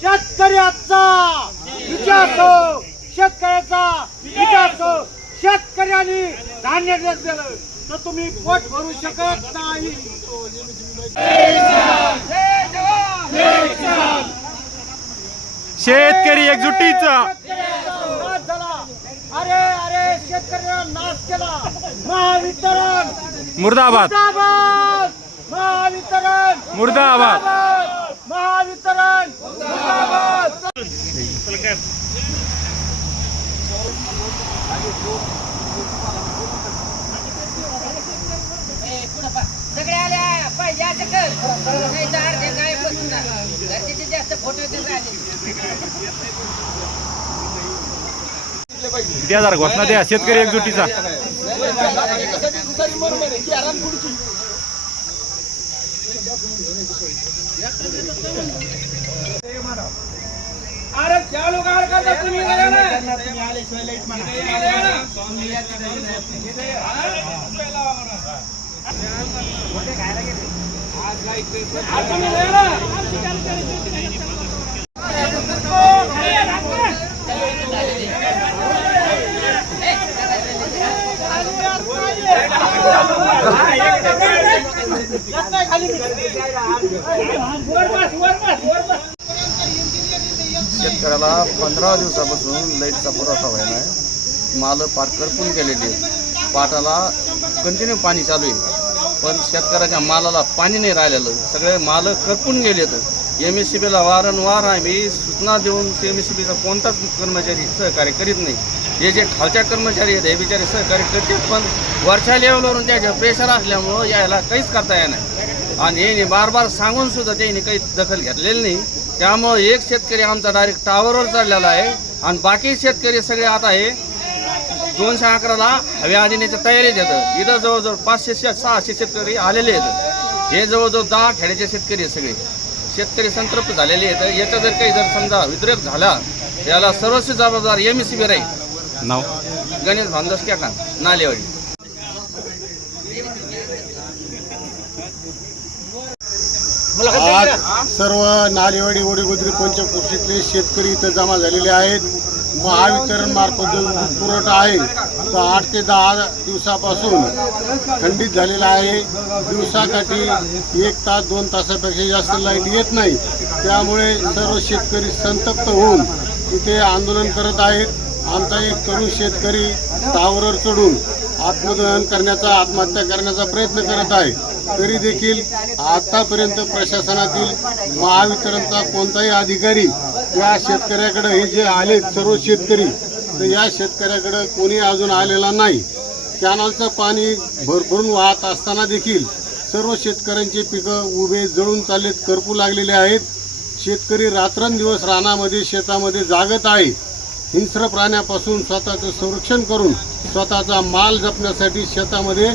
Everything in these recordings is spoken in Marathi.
शेतकऱ्याचा विकास हो, शेतकऱ्याचा विकास हो. शेतकऱ्यांनी धान्य देत गेलं तर तुम्ही पोट भरू शकत नाही. शेतकरी एकजुटीचा नाश झाला. अरे अरे शेतकऱ्यांना नाश केला. महावितरण मुर्दाबाद मुर्दाबाद, महावितरण मुर्दाबाद. महावितरण मुर्दाबाद. सगळे आल्या पाहिजे असं कर नाही तर अर्धे काय बसून घरचे जास्त फोटो द्या जरा घोषणा द्या शेतकरी एकजुटीचा. अरे क्या लोग तुम्ही शेतकऱ्याला 15 दिवसापासून लाईटचा पुरवठा व्हायला आहे. माल पार करपून गेलेली आहे. पाटाला कंटिन्यू पाणी चालू आहे, पण शेतकऱ्याच्या मालाला पाणी नाही राहिलेलं. सगळे माल करपून गेलेत. MSCBला वारंवार आम्ही सूचना देऊन MSCBचा कोणताच कर्मचारी सहकार्य करीत नाही. हे जे खालच्या कर्मचारी आहेत हे बिचारे सहकार्य करतात, पण वरच्या लेवलवरून त्याचं प्रेशर असल्यामुळं यायला काहीच करता येणार नाही. आणि याने बार सांगून सुद्धा त्यांनी काही दखल घेतलेली नाही. त्यामुळं एक शेतकरी आमचा डायरेक्ट टावरवर चढलेला आहे आणि बाकी शेतकरी सगळे आता हे 211ला हव्या आणण्याच्या तयारीत येतं. इथं जवळजवळ 500-600 शेतकरी आलेले आहेत. हे जवळजवळ 10 खेड्याचे शेतकरी आहेत. सगळे शेतकरी संतृप्त झालेले आहेत. याचा जर काही जर समजा विद्रेक झाला याला सर्वस्वी जबाबदार MSCB राहील. नाव गणेश भानदास केका, नालेवाडी. आज सर्व नालेवाडी वडीगोद्री पंचकृषीतले शेतकरी इथं जमा झालेले आहेत. महावितरण मार्फत जो पुरवठा आहे तो 8 ते 10 दिवसापासून खंडित झालेला आहे. दिवसाकाठी 1 तास 2 तासापेक्षा जास्त लाईट येत नाही. त्यामुळे सर्व शेतकरी संतप्त होऊन इथे आंदोलन करत आहेत. आमचा एक तरुण शेतकरी टावरवर चढून आत्मदहन करण्याचा, आत्महत्या करण्याचा प्रयत्न करत आहे. तरी देखील आतापर्यंत प्रशासनातील महावितरणचा कोणताही अधिकारी या शेतकऱ्याकडे, हे जे आले सर्व शेतकरी, तर या शेतकऱ्याकडे कोणी अजून आलेला नाही. कॅनलचं पाणी भरभरून वाहत असताना देखील सर्व शेतकऱ्यांचे पिकं उभे जळून चाललेत, करपू लागलेले आहेत. शेतकरी रात्रंदिवस रानामध्ये, शेतामध्ये जागत आहे. हिंस्र प्राण्यापासून स्वतःचं संरक्षण करून स्वतःचा माल जपण्यासाठी शेतामध्ये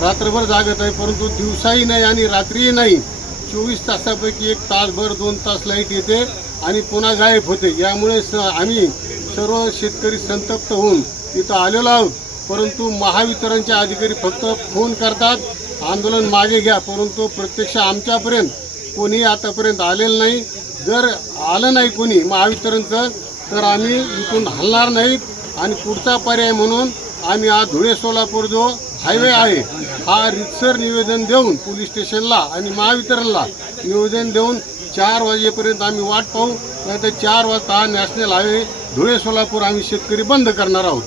रात्रभर जागत आहे. परंतु दिवसाही नाही आणि रात्रीही नाही. 24 तासापैकी 1 तासभर 2 तास लाईट येते आणि पुन्हा गायब होते. यामुळे आम्ही सर्व शेतकरी संतप्त होऊन इथं आलेलो आहोत. परंतु महावितरणचे अधिकारी फक्त फोन करतात, आंदोलन मागे घ्या, परंतु प्रत्यक्ष आमच्यापर्यंत कोणी आतापर्यंत आलेलं नाही. जर आलं नाही कोणी महावितरणचं तर आम्ही इथून हलणार नाहीत. आणि पुढचा पर्याय म्हणून आम्ही हा धुळे सोलापूर जो हायवे आहे हा रितसर निवेदन देऊन पोलीस स्टेशनला आणि महावितरणला निवेदन देऊन 4 वाजेपर्यंत आम्ही वाट पाहू. नाहीतर 4 वाजता हा नॅशनल हायवे धुळे सोलापूर आम्ही शेतकरी बंद करणार आहोत.